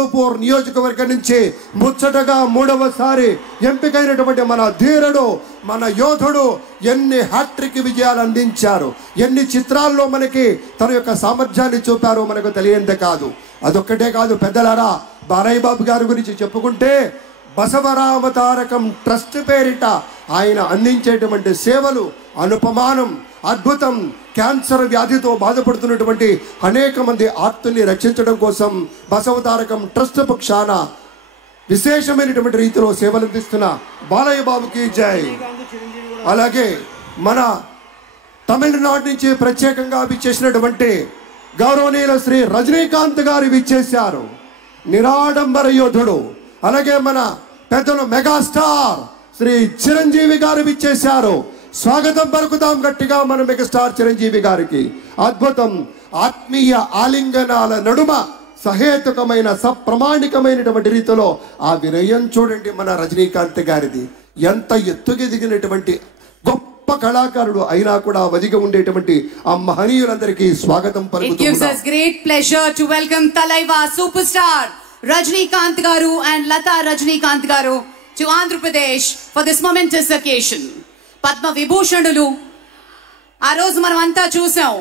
హిందూపూర్ నియోజకవర్గం నుంచి ముచ్చటగా 3వసారి ఎంపికైనటువంటి మన ధీరుడు, మన యోధుడు ఎన్ని హ్యాట్రిక్ విజయాలు అందించారు, ఎన్ని చిత్రాల్లో మనకి తన యొక్క సామర్థ్యాన్ని చూపారో మనకు తెలియందే కాదు. అదొక్కటే కాదు పెద్దలారా, బాలయ్య బాబు గారి గురించి చెప్పుకుంటే బసవరామతారకం ట్రస్ట్ పేరిట ఆయన అందించేటువంటి సేవలు అనుపమానం, అద్భుతం. క్యాన్సర్ వ్యాధితో బాధపడుతున్నటువంటి అనేక మంది ఆర్తుల్ని రక్షించడం కోసం బసవతారకం ట్రస్ట్ పక్షాన విశేషమైనటువంటి రీతిలో సేవలు అందిస్తున్న బాలయ్య బాబుకి జై. అలాగే మన తమిళనాడు నుంచి ప్రత్యేకంగా విచ్చేసినటువంటి గౌరవనీయుల శ్రీ రజనీకాంత్ గారు విచ్చేశారు, నిరాడంబర యోధుడు. అలాగే మన పెద్దలు మెగాస్టార్ శ్రీ చిరంజీవి గారు విచ్చేశారు. స్వాగతం పలుకుతాం గట్టిగా మన మెగాస్టార్ చిరంజీవి గారికి. అద్భుతం. ఆత్మీయ ఆలింగనాల నడుమ సహేతుకమైన సప్రమాణికమైనటువంటి రీతిలో ఆ వినయం చూడండి మన రజనీకాంత్ గారిది. ఎంత ఎత్తుకెదిగినటువంటి గొప్ప కళాకారుడు అయినా కూడా వదిగి ఉండేటువంటి ఆ మహనీయులందరికీ స్వాగతం పలుకుతున్నాం. It gives us great pleasure to welcome Talaiva superstar Rajnikanth garu and Lata Rajnikanth garu to Andhra Pradesh for this momentous occasion. Padma విభూషణులు ఆ రోజు మనం అంతా చూసాం.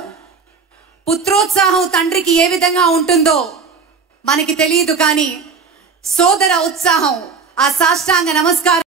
పుత్రోత్సాహం తండ్రికి ఏ విధంగా ఉంటుందో మనకి తెలియదు, కానీ సోదర ఉత్సాహం, ఆ సాష్టాంగ నమస్కారం